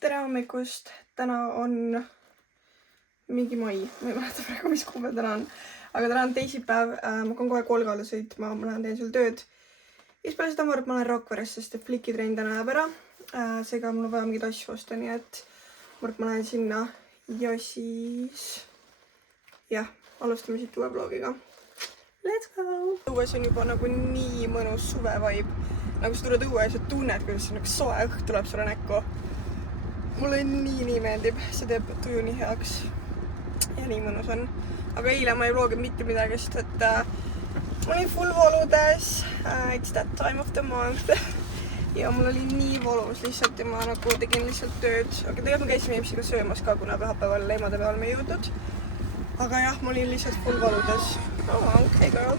Tere hommikust, täna on mingi mai, ma ei mäleta praegu, mis kuupäev täna on, aga täna on teisipäev, ma hakkan kohe Kolgale sõitma, ma teen seal tööd. Ja siis peale seda ma arvan, et ma olen Rakveres, sest et flikitrenn täna jääb ära, seega mul on vaja mingeid asju osta, nii et ma arvan, et ma lähen sinna ja siis jah, alustame siit uue vlogiga. Let's go! Õues on juba nagu nii mõnus suvevibe, nagu sa tuled õue ja sa tunned, kuidas nagu soe õhk tuleb sulle näkku. Mulle nii meeldib, see teeb tuju nii heaks ja nii mõnus on. Aga eile ma ei vloginud mitte midagi, sest et ma olin full voludes, it's that time of the month ja mul oli nii volus lihtsalt ja ma nagu tegin lihtsalt tööd. Aga tegelikult me käisime Jepsiga söömas ka, kuna pühapäeval emadepäeval me ei jõudnud. Aga jah, ma olin lihtsalt full voludes. Oh, okay girl.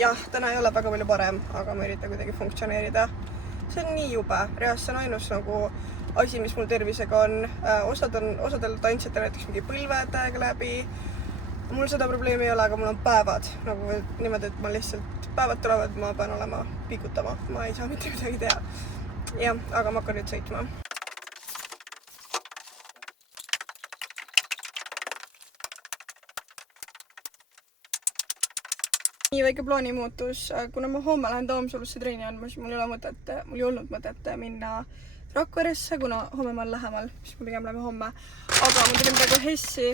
Jah, täna ei ole väga palju parem, aga ma üritan kuidagi funktsioneerida. See on nii jube, reaalselt see on ainus nagu asi, mis mul tervisega on. Osadel tantsijatel näiteks mingi põlved täiega läbi. Mul seda probleemi ei ole, aga mul on päevad. Nagu niimoodi, et ma lihtsalt päevad tulevad, ma pean olema pikutama. Ma ei saa mitte midagi teha. Jah, aga ma hakkan nüüd sõitma. Nii väike plaani muutus, kuna ma homme lähen Taamsalusse treeni andma, siis mul ei olnud mõtet minna Rakveresse, kuna homme ma olen lähemal, siis ma pigem lähen homme. Aga ma tegin praegu hessi,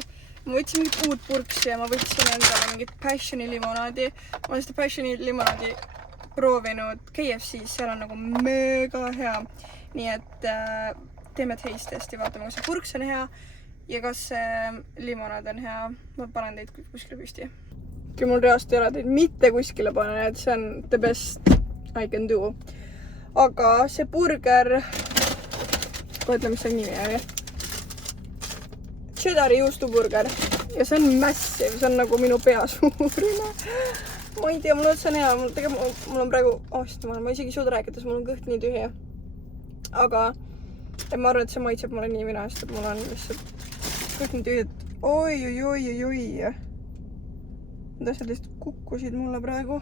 ma võtsin mingit uut purksi ja ma võtsin endale mingit Passioni limonaadi. Ma olen seda Passioni limonaadi proovinud KFC-s, seal on nagu mega hea. Nii et teeme taste-testi, vaatame, kas see purks on hea ja kas see limonaad on hea. Ma panen teid kuskile püsti. Mul reaalselt ei ole teid mitte kuskile panen, et see on the best I can do. Aga see burger, ütle, mis see nimi oli. Cheddari juustuburger ja see on massive, see on nagu minu pea suurune. Ma ei tea, mul on hea, mul on praegu, ma isegi suuda rääkides, mul on kõht nii tühi. Aga ma arvan, et see maitseb mulle nii mina, sest et mul on lihtsalt kõht nii tühi, et oi. Need asjad lihtsalt kukkusid mulle praegu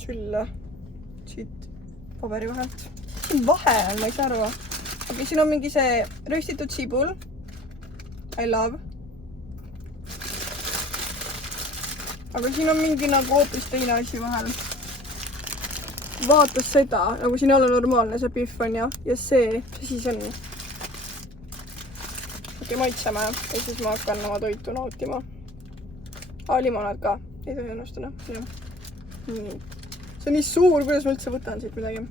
sülle siit paberi vahelt. Siin vahe on, ma ei saa aru. Aga siin on mingi see röstitud sibul. I love. Aga siin on mingi nagu hoopis teine asi vahel. Vaata seda, nagu siin ei ole normaalne see pihv on ja see siis on. Okei, maitseme ja siis ma hakkan oma toitu nautima. Limonaad ka, ei tohi ennustada. See on nii suur, kuidas ma üldse võtan siit midagi.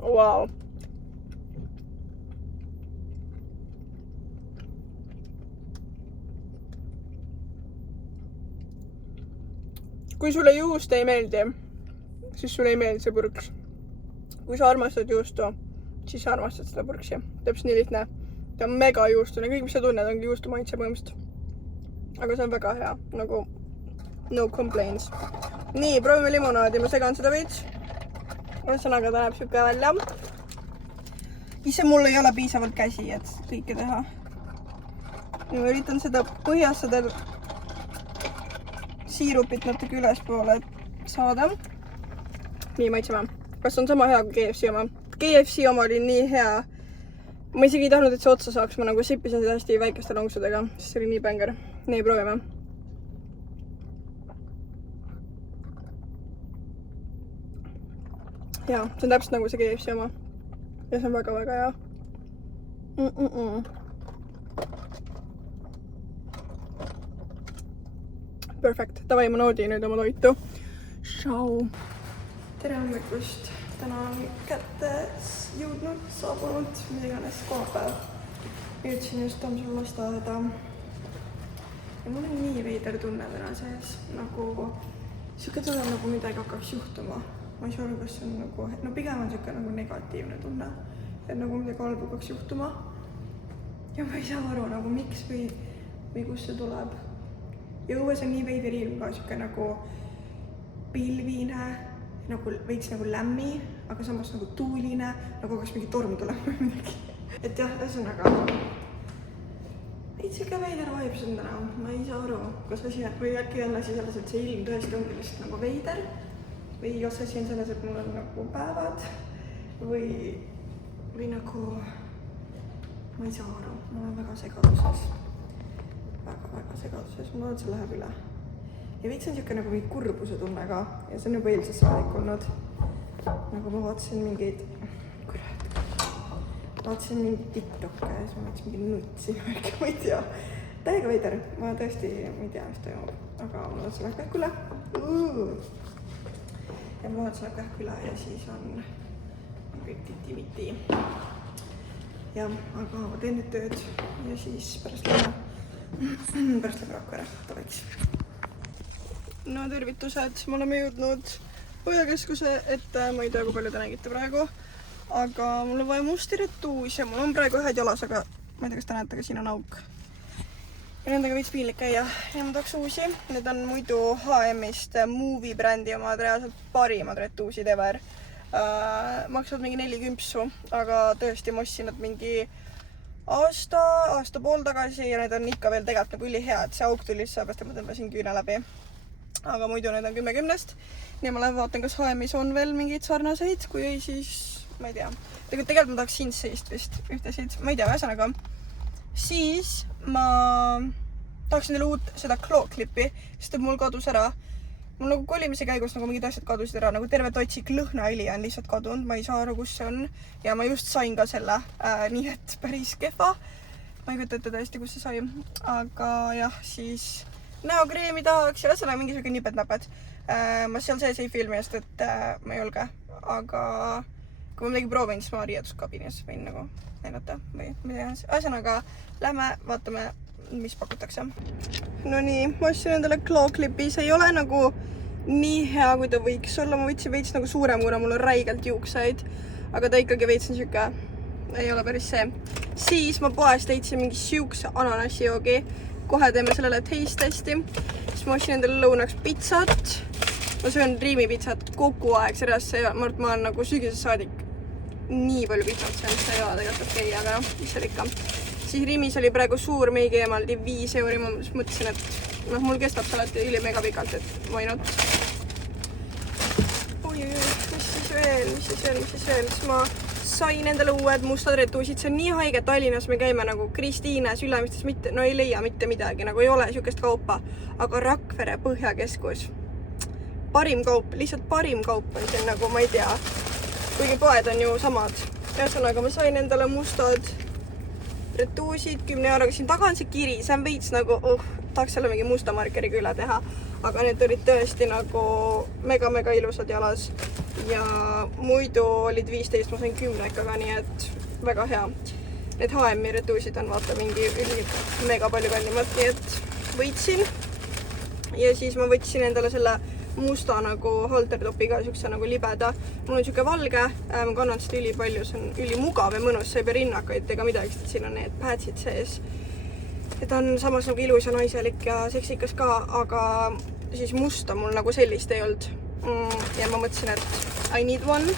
Wow. Kui sulle juust ei meeldi, siis sulle ei meeldi see purks. Kui sa armastad juustu, siis sa armastad seda purksi. Täpselt nii lihtne. Ta on mega juustune. Kõik, mis sa tunned, ongi juustu maitse põhimõtteliselt. Aga see on väga hea. Nagu no complaints. Nii, proovime limonaadi. Ma segan seda veits. Ühesõnaga ta näeb siuke välja. Ise mul ei ole piisavalt käsi, et kõike teha. Nüüd ma üritan seda põhjas seda siirupit natuke ülespoole saada. Nii, maitseme. Kas on sama hea kui KFC oma? KFC oma oli nii hea. Ma isegi ei tahtnud, et see otsa saaks. Ma nagu sippisin seda hästi väikeste lonksudega. See oli nii bänger. Nii, proovime. Jaa, see on täpselt nagu see KFC oma. Ja see on väga hea. Perfect. Tavai, ma naudin nüüd oma toitu. Ciao! Tere hommikust, täna on kätte jõudnud, saabunud, mida iganes kohapäev. Jõudsin just Taamsalu lasteaeda. Ja mul on nii veider tunne täna sees, nagu siuke tunne, nagu midagi hakkaks juhtuma. Ma ei saa aru, kas see on nagu, no pigem on siuke nagu negatiivne tunne, et nagu midagi halba hakkaks juhtuma. Ja ma ei saa aru, nagu miks või kus see tuleb. Ja õues on nii veider ilm ka siuke nagu pilvine. Nagu veits nagu lämmi, aga samas nagu tuuline, nagu hakkaks mingi torm tulema või midagi. Et jah, ühesõnaga ei siuke veider vibes on täna, ma ei saa aru, kas asi on, või äkki on asi selles, et see ilm tõesti ongi lihtsalt nagu veider või kas asi on selles, et mul on nagu päevad või nagu ma ei saa aru, ma olen väga segaduses, väga segaduses, ma vaatan, see läheb üle ja veits on siuke nagu mingi kurbuse tunne ka ja see on juba eilsest saadik olnud, nagu ma vaatasin mingeid vaatasin mingi TikTok'e ja siis ma vaatasin mingi nutsi, ma ei tea. Täiega veider, ma tõesti ei tea, mis toimub, aga ma vaatasin läheb kähku üle. Ja ma vaatasin läheb kähku üle ja siis on kõik titi-miti. Ja, aga ma teen nüüd tööd ja siis pärast lähen Rakvere, taveks. No tervitused, me oleme jõudnud Põhjakeskuse ette, ma ei tea, kui palju te nägite praegu. Aga mul on vaja musti retuus ja mul on praegu ühed jalas, aga ma ei tea, kas te näete, aga siin on auk. Ja nendega võiks piinlik käia ja ma tahaks uusi. Need on muidu H&M-ist Movie brändi omad reaalselt parimad retuusid ever. Maksavad mingi 4 kümpsu, aga tõesti ma ostsin nad mingi aasta pool tagasi ja need on ikka veel tegelikult nagu ülihea, et see auk tuli seepärast, et ma tõmbasin küüne läbi. Aga muidu need on 10-10. Nii ma lähen vaatan, kas H&M-is on veel mingeid sarnaseid, kui ei, siis ma ei tea. Tegelikult ma tahaks Sinseist vist ühtesid, ma ei tea, ühesõnaga. Siis ma tahaksin teile uut seda Claw-klippi, sest mul kadus ära. Mul nagu kolimise käigus nagu mingid asjad kadusid ära, nagu terve totsik lõhnaõli on lihtsalt kadunud, ma ei saa aru, kus see on. Ja ma just sain ka selle, nii et päris kehva. Ma ei kujuta ette tõesti, kus see sai. Aga jah, siis näokreemi tahaks ja ühesõnaga mingi selline nipet-näpet. Ma seal sees ei filmi, sest et ma ei julge, aga kui ma midagi proovin, siis ma riietuskabinis võin nagu näidata või midagi. Ühesõnaga, lähme vaatame, mis pakutakse. No nii, ma ostsin endale Claw-klipi, see ei ole nagu nii hea, kui ta võiks olla. Ma võtsin veits nagu suurem, kuna mul on räigelt juukseid, aga ta ikkagi veits on siuke, ei ole päris see. Siis ma poest leidsin mingi siukse ananassijoogi. Kohe teeme sellele taste testi. Siis ma ostsin endale lõunaks pitsat. Ma söön riimipitsat kogu aeg, sellest ma olen nagu sügisest saadik nii palju pitsat söön, see ei ole tegelikult okei, aga noh, mis seal ikka. Siis Rimis oli praegu suur meigi eemaldi 5 euri, ma mõtlesin, et noh, mul kestab see alati üli mega pikalt, et why not. Oi, mis siis veel, siis ma sain endale uued mustad retuusid, see on nii haige, Tallinnas me käime nagu Kristiines, Ülemistes mitte, no ei leia mitte midagi, nagu ei ole siukest kaupa, aga Rakvere Põhjakeskus. Parim kaup, lihtsalt parim kaup on siin nagu, ma ei tea, kuigi poed on ju samad. Ühesõnaga, ma sain endale mustad retuusid 10 euroga. Siin taga on see kiri, see on veits nagu, tahaks selle mingi musta markeriga üle teha, aga need olid tõesti nagu mega ilusad jalas ja muidu olid 15, ma sain 10 ikka, nii et väga hea. Need H&M-i retuusid on vaata mingi mega palju kallimad, nii et võitsin ja siis ma võtsin endale selle musta nagu haltertopiga, siukse nagu libeda. Mul on siuke valge, ma kannan seda üli palju, see on üli mugav ja mõnus, sa ei pea rinnakaid ega midagi, sest siin on need päätsid sees. Et on samas nagu ilus ja naiselik ja seksikas ka, aga siis musta mul nagu sellist ei olnud. Ja ma mõtlesin, et I need one.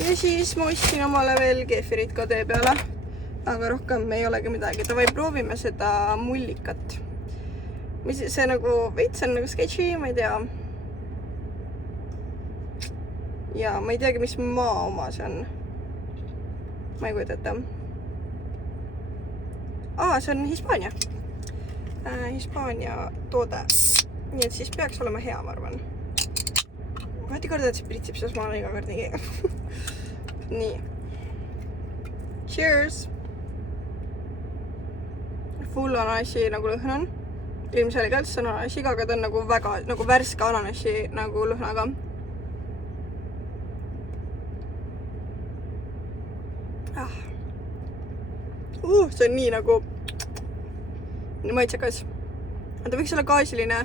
Ja siis ma ostsin omale veel keefirit ka tee peale, aga rohkem ei olegi midagi. Davai, proovime seda mullikat. See nagu veits on nagu sketchy, ma ei tea. Ja ma ei teagi, mis maa oma see on. Ma ei kujuta ette. See on Hispaania. Hispaania toode. Nii et siis peaks olema hea, ma arvan. Ma ei korda, et see pritsib, sest ma olen iga kord nii. Nii. Cheers! Full ananassi nagu lõhn on. Ilmselgelt see on ananassiga, aga ta on nagu väga nagu värske ananassi nagu lõhnaga. See on nii nagu maitsekas. Ta võiks olla gaasiline,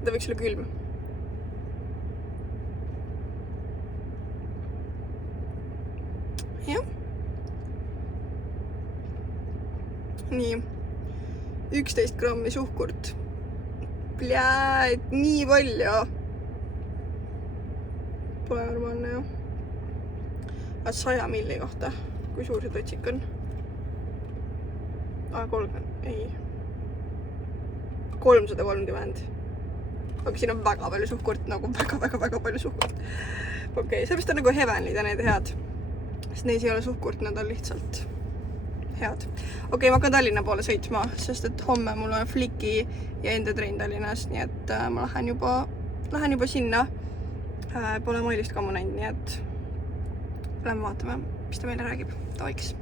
ta võiks olla külm. Jah. Nii. 11 grammi suhkurt. Pljääd, nii palju. Pole normaalne, jah. 100 milli kohta, kui suur see totsik on. 30. ei. 330. Aga siin on väga palju suhkurt, nagu väga palju suhkurt. Okei, sellepärast on nagu Heavenly'd ja need head. Sest neis ei ole suhkurt, need on lihtsalt head. Okei, ma hakkan Tallinna poole sõitma, sest et homme mul on Fliki ja enda trenn Tallinnas, nii et ma lähen juba sinna. Pole Mailist ka mu näinud, nii et lähme vaatame, mis ta meile räägib. Tavaiks.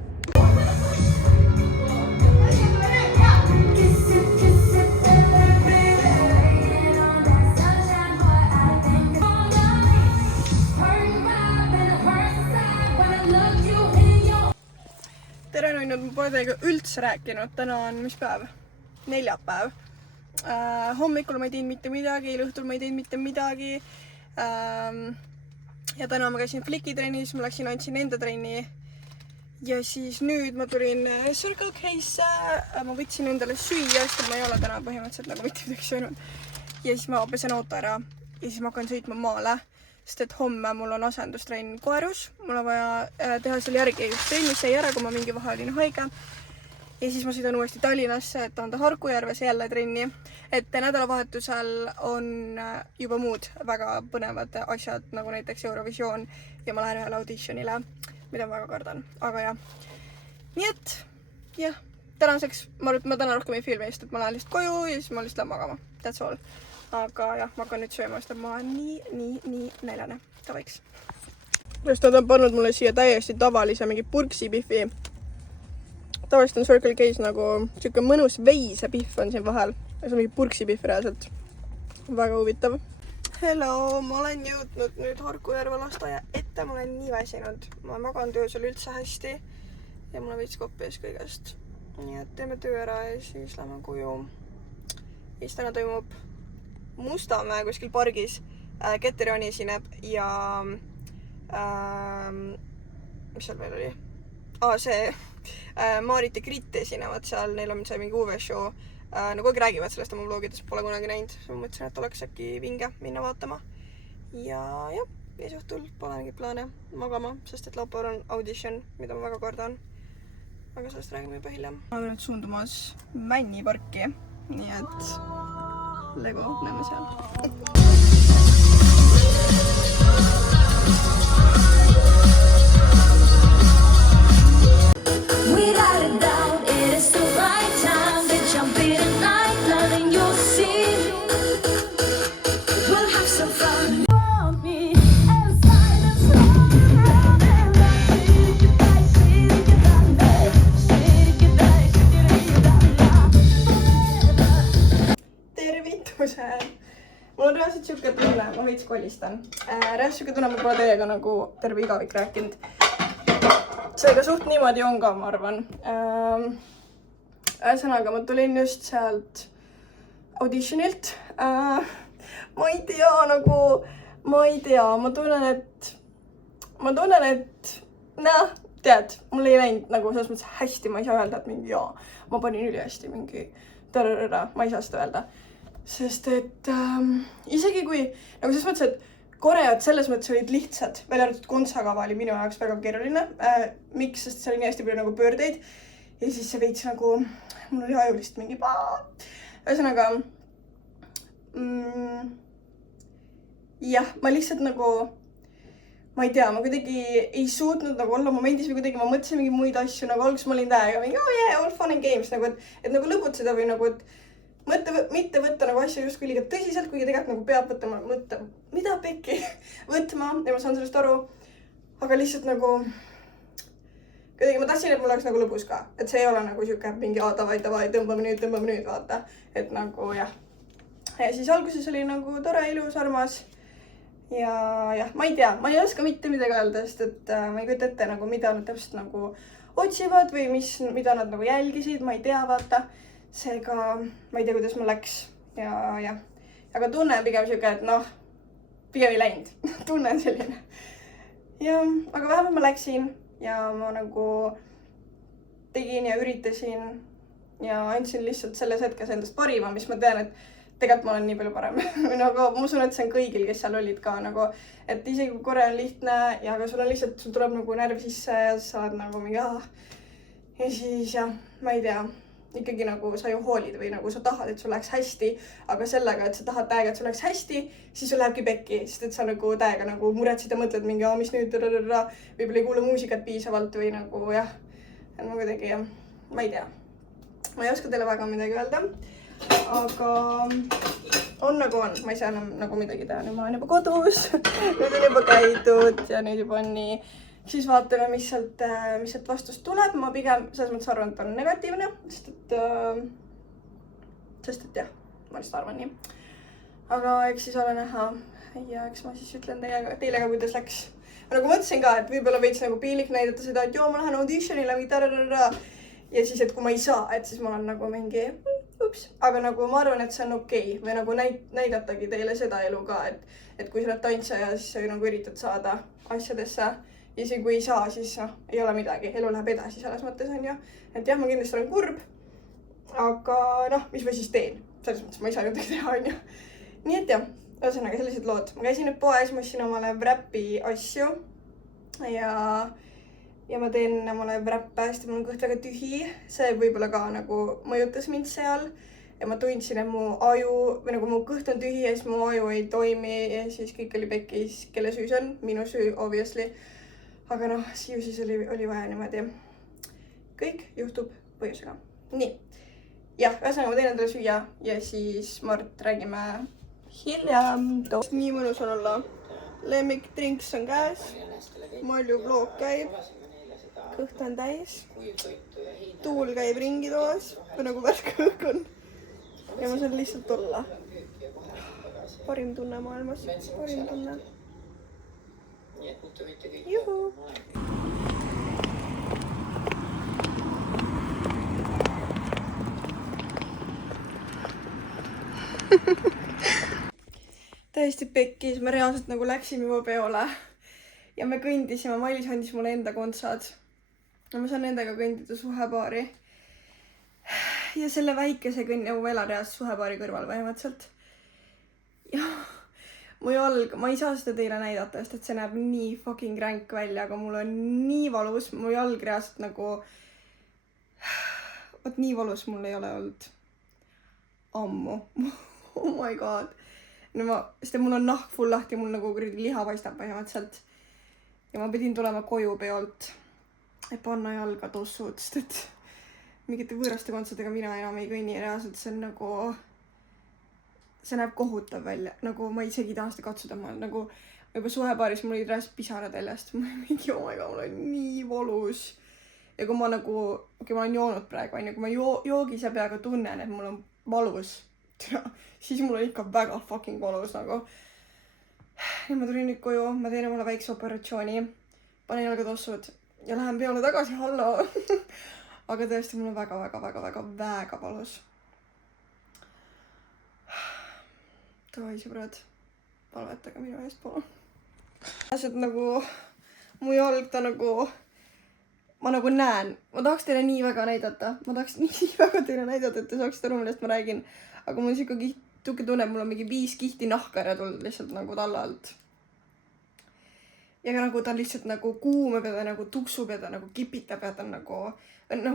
Tere nüüd, ma pole teiega üldse rääkinud. Täna on mis päev? Neljapäev. Hommikul ma ei teinud mitte midagi, õhtul ma ei teinud mitte midagi. Ja täna ma käisin Fliki trennis, ma läksin, andsin enda trenni. Ja siis nüüd ma tulin Circle K'sse, ma võtsin endale süüa, sest ma ei ole täna põhimõtteliselt nagu mitte midagi söönud. Ja siis ma pesen auto ära ja siis ma hakkan sõitma maale. Sest et homme mul on asendustrenn Koerus, mul on vaja teha selle järgi trennis sai ära, kui ma mingi vahe olin haige. Ja siis ma sõidan uuesti Tallinnasse, et anda Harkujärves jälle trenni. Et nädalavahetusel on juba muud väga põnevad asjad, nagu näiteks Eurovisioon ja ma lähen ühele auditionile, mida ma väga kardan. Aga jah. Nii et, jah, tänaseks ma täna rohkem ei filmi, sest et ma lähen lihtsalt koju ja siis ma lihtsalt lähen magama. That's all. Aga jah, ma hakkan nüüd sööma, sest ma olen nii näljane. Tavaiks. Just nad on pannud mulle siia täiesti tavalise mingi purksipihvi. Tavaliselt on Circle K's nagu siuke mõnus veisepihv on siin vahel. See on mingi purksipihv reaalselt. Väga huvitav. Hello, ma olen jõudnud nüüd Harkujärve lasteaia ette. Ma olen nii väsinud. Ma magan töös oli üldse hästi. Ja mul on veits koppi ees kõigest. Nii et teeme töö ära ja siis lähme koju. Ja siis täna toimub Mustamäe kuskil pargis. Keterioni esineb ja mis seal veel oli? See Maarit ja Grit esinevad seal, neil on see mingi UV-show. Nagu aeg räägivad sellest oma vlogides, pole kunagi näinud. Ma mõtlesin, et oleks äkki vinge minna vaatama. Ja siis õhtul pole mingit plaane magama, sest et laupäeval on audition, mida ma väga kardan. Aga sellest räägime juba hiljem. Ma olen nüüd suundumas Männiparki, nii et Lego, näeme seal. Mul on reaalselt siuke tunne, ma veits kolistan. Reaalselt siuke tunne, ma pole teiega nagu terve igavik rääkinud. Seega suht niimoodi on ka, ma arvan. Ühesõnaga, ma tulin just sealt auditionilt. Ma ei tea, ma tunnen, et tead, mul ei läinud nagu selles mõttes hästi, ma ei saa öelda, et mingi ma panin üli hästi mingi ma ei saa seda öelda. Sest et isegi kui, nagu selles mõttes, et koread selles mõttes olid lihtsad, välja arvatud kontsakava oli minu jaoks väga keeruline. Miks? Sest see oli nii hästi palju nagu pöördeid ja siis see veits nagu, mul oli ajulist mingi Ühesõnaga, jah, ma lihtsalt nagu, ma ei tea, ma kuidagi ei suutnud nagu olla momendis või kuidagi ma mõtlesin mingi muid asju, nagu alguses ma olin täiega mingi, all fun and games, nagu, et nagu lõbutseda või nagu, et mitte võtta nagu asju justkui liiga tõsiselt, kuigi tegelikult nagu peab võtta, mida pekki võtma ja ma saan sellest aru, aga lihtsalt nagu kuidagi ma tahtsin, et mul oleks nagu lõbus ka, et see ei ole nagu siuke mingi davai, tõmbame nüüd, vaata, et nagu jah. Ja siis alguses oli nagu tore, ilus, armas ja jah, ma ei tea, ma ei oska mitte midagi öelda, sest et ma ei kujuta ette nagu mida nad täpselt nagu otsivad või mida nad nagu jälgisid, ma ei tea, vaata. Seega ma ei tea, kuidas mul läks ja. Aga tunne on pigem siuke, et pigem ei läinud. Tunne on selline. Ja, aga vähemalt ma läksin ja ma nagu tegin ja üritasin ja andsin lihtsalt selles hetkes endast parima, mis ma tean, et tegelikult ma olen nii palju parem. Nagu ma usun, et see on kõigil, kes seal olid ka nagu, et isegi kui kore on lihtne ja aga sul tuleb nagu närv sisse ja sa oled nagu mingi ja siis jah, ma ei tea. ikkagi nagu sa ju hoolid või nagu sa tahad, et sul läheks hästi, aga sellega, et sa tahad täiega, et sul läheks hästi, siis sul lähebki pekki, sest et sa nagu täiega nagu muretsed ja mõtled mingi, mis nüüd, võib-olla ei kuule muusikat piisavalt või nagu jah, ma kuidagi jah, ma ei tea. Ma ei oska teile väga midagi öelda, aga on nagu on, ma ei saa enam nagu midagi teha, nüüd ma olen juba kodus, nüüd on juba käidud ja nüüd juba on nii. Siis vaatame, mis sealt vastust tuleb. Ma pigem selles mõttes arvan, et on negatiivne, sest et jah, ma lihtsalt arvan nii. Aga eks siis ole näha ja eks ma siis ütlen teile ka, kuidas läks. Ma nagu mõtlesin ka, et võib-olla veits nagu piilik näidata seda, et joo, ma lähen auditionile või tararara. Ja siis, et kui ma ei saa, et siis ma olen nagu mingi ups. Aga nagu ma arvan, et see on okei. Või nagu näidatagi teile seda elu ka, et kui sa oled tantsaja, siis sa nagu üritad saada asjadesse. Ja isegi kui ei saa, siis ei ole midagi. Elu läheb edasi selles mõttes on ju. Et jah, ma kindlasti olen kurb. Aga mis ma siis teen? Selles mõttes ma ei saa midagi teha on ju. Nii et jah, ühesõnaga sellised lood. Ma käisin nüüd poes, ma ostsin omale wrappi asju. Ja ma teen omale wrappe, sest mul on kõht väga tühi. See võib-olla ka nagu mõjutas mind seal. Ja ma tundsin, et mu aju, või nagu mu kõht on tühi ja siis mu aju ei toimi. Ja siis kõik oli pekkis, kelle süü see on. Minu süü, obviously. Aga ju siis oli vaja niimoodi. Kõik juhtub põhjusega. Nii. Jah, ühesõnaga ma teen endale süüa ja siis Mart räägime hiljem. Nii mõnus on olla. Lemmik drinks on käes. Malju vlog käib. Kõht on täis. Tuul käib ringi toas. Või nagu värske õhk on. Ja ma saan lihtsalt olla. Parim tunne maailmas. Parim tunne. Juhu! Täiesti pekkis, me reaalselt nagu läksime juba peole ja me kõndisime, Mailis andis mulle enda kontsad ja ma saan nendega kõndida suhepaari ja selle väikese kõnni mu elan reaalselt suhepaari kõrval põhimõtteliselt ja mu jalg, ma ei saa seda teile näidata, sest et see näeb nii fucking ränk välja, aga mul on nii valus, mu jalg reaalselt nagu vot nii valus mul ei ole olnud ammu. Oh my god. Sest mul on nahk full lahti, mul nagu liha paistab põhimõtteliselt. Ja ma pidin tulema koju peolt, et panna jalga tossud, sest et mingite võõraste kontserdega mina enam ei kõnni reaalselt, see on nagu see näeb kohutav välja, nagu ma isegi ei taha seda katsuda, ma olen nagu juba suhepaaris mul olid reaalselt pisarad jäljest, ma olen mingi, oh my god, mul on nii valus. Ja kui ma nagu, ma olen joonud praegu, kui ma joogis ja peaga tunnen, et mul on valus, siis mul on ikka väga fucking valus nagu. Ja ma tulin nüüd koju, ma teen omale väikse operatsiooni, panen jalga tossud ja lähen peole tagasi, hallo. Aga tõesti, mul on väga valus. Davai sõbrad, palvetage minu eest palun. Asjad nagu, mu jalg ta nagu, ma nagu näen, ma tahaks teile nii väga näidata, et te saaksite aru, millest ma räägin. Aga mul on siuke tunne, et mul on mingi 5 kihti nahkare tulnud lihtsalt nagu talla alt. Ja nagu ta on lihtsalt nagu kuumeb ja ta nagu tuksub ja ta nagu kipitab ja ta on nagu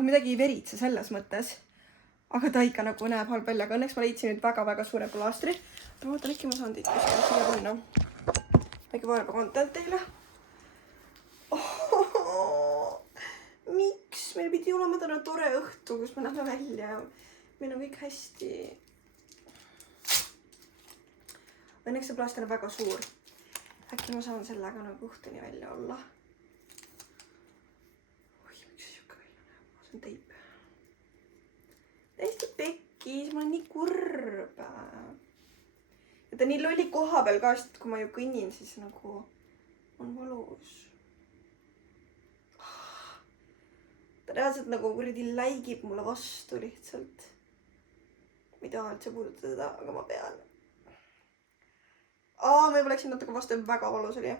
midagi ei veritse selles mõttes. Aga ta ikka nagu näeb halb välja, aga õnneks ma leidsin nüüd väga suure plaastri. Ma vaatan, äkki ma saan teid kuskile siia panna. Väike vaarba content teile. Miks? Meil pidi olema täna tore õhtu, kus me näeme välja. Meil on kõik hästi. Õnneks see plaaster on väga suur. Äkki ma saan sellega nagu õhtuni välja olla. Oi, miks see siuke välja näeb? See on teip. Täiesti pekkis, ma olen nii kurb. Ja ta nii lolli koha peal ka, sest kui ma ju kõnnin, siis nagu on valus. Ta reaalselt nagu kuradi läigib mulle vastu lihtsalt. Ma ei taha üldse puudutada seda, aga ma pean. Ma juba läksin natuke vastu, väga valus oli.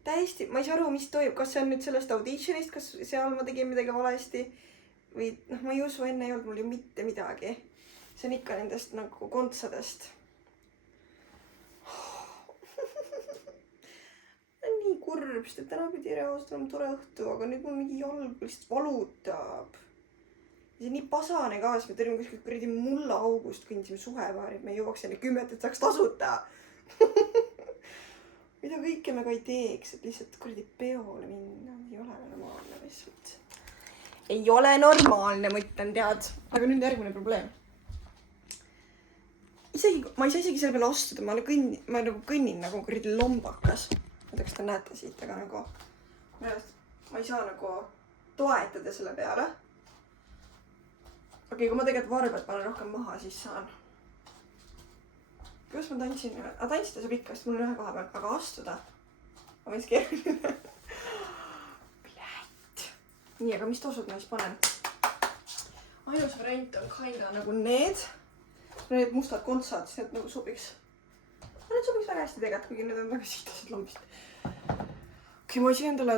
Täiesti, ma ei saa aru, mis toimub, kas see on nüüd sellest auditionist, kas seal ma tegin midagi valesti või ma ei usu, enne ei olnud mul ju mitte midagi. See on ikka nendest nagu kontsadest. kurb, sest et täna pidi reaalselt olema tore õhtu, aga nüüd mul mingi jalg lihtsalt valutab. Ja see nii pasane ka, sest me tulime kuskilt kuradi mullaaugust, kõndisime Suhepaari, et me jõuaks enne 10, et saaks tasuta. Mida kõike me ka ei teeks, et lihtsalt kuradi peole minna. Ei ole normaalne lihtsalt. Ei ole normaalne, mõtlen, tead. Aga nüüd järgmine probleem. Ma ei saa isegi selle peale astuda, ma nagu kõnnin nagu kuradi lombakas. Ma tea, kas te näete siit, aga nagu ma ei saa nagu toetada selle peale. Okei, kui ma tegelikult varbad panen rohkem maha, siis saan. Kuidas ma tantsin? Tantsida saab ikka, sest mul on ühe koha peal, aga astuda. Ma võin skeerida. Plätt. Nii, aga mis tosud ma siis panen? Ainus variant on kinda nagu need. Need mustad kontsad, siis need nagu sobiks. Need sobiks väga hästi tegelikult, kuigi need on väga sitased lambist. Okei, ma otsin endale,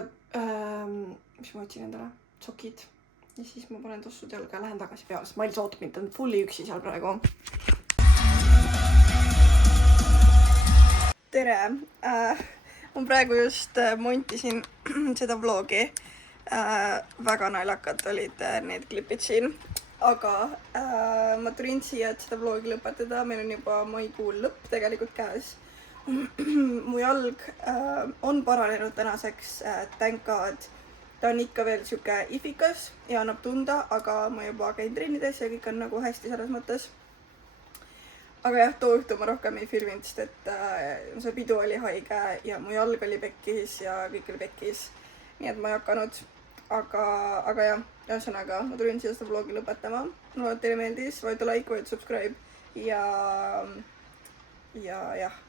mis ma otsin endale? Sokid. Ja siis ma panen tossud jalga ja lähen tagasi peale, sest Mailis ootab mind, ta on fulli üksi seal praegu. Tere! Ma praegu just montisin seda vlogi. Väga naljakad olid need klipid siin. Aga ma tulin siia, et seda vlogi lõpetada. Meil on juba maikuu lõpp tegelikult käes. Mu jalg on paranenud tänaseks, thank God. Ta on ikka veel siuke ifikas ja annab tunda, aga ma juba käin trennides ja kõik on nagu hästi selles mõttes. Aga jah, too õhtu ma rohkem ei filminud, sest et see pidu oli haige ja mu jalg oli pekkis ja kõik oli pekkis. Nii et ma ei hakanud. Aga jah, ühesõnaga, ma tulin siia seda vlogi lõpetama. Loodan, et teile meeldis, vajuta like, vajuta subscribe ja jah,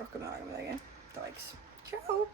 rohkem ei ole midagi. Tavaiks. Tšau!